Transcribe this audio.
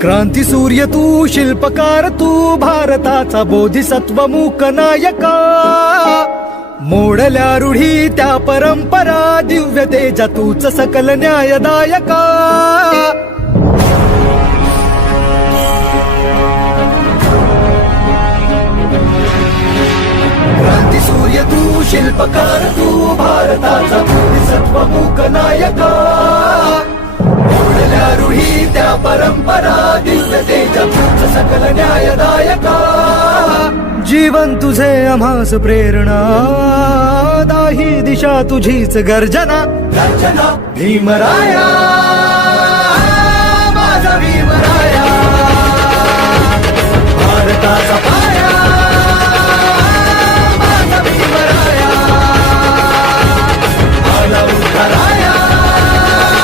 क्रांती सूर्य तू, शिल्पकार तू, भारताचा बोधिसत्व मूक नायका. मोडल्या रूढी त्या परंपरा, दिव्य तेजा तूच सकल न्यायदायका. क्रांती सूर्य तू, शिल्पकार तू, भारताचा बोधिसत्व मूक नायका. मोडल्या रूढी त्या परंपरा, दिव्य तेजा तूच सकल न्यायदायका. जीवन तुझे आम्हास प्रेरणा, दाही दिशा तुझीच गर्जना. गर्जना भीमराया.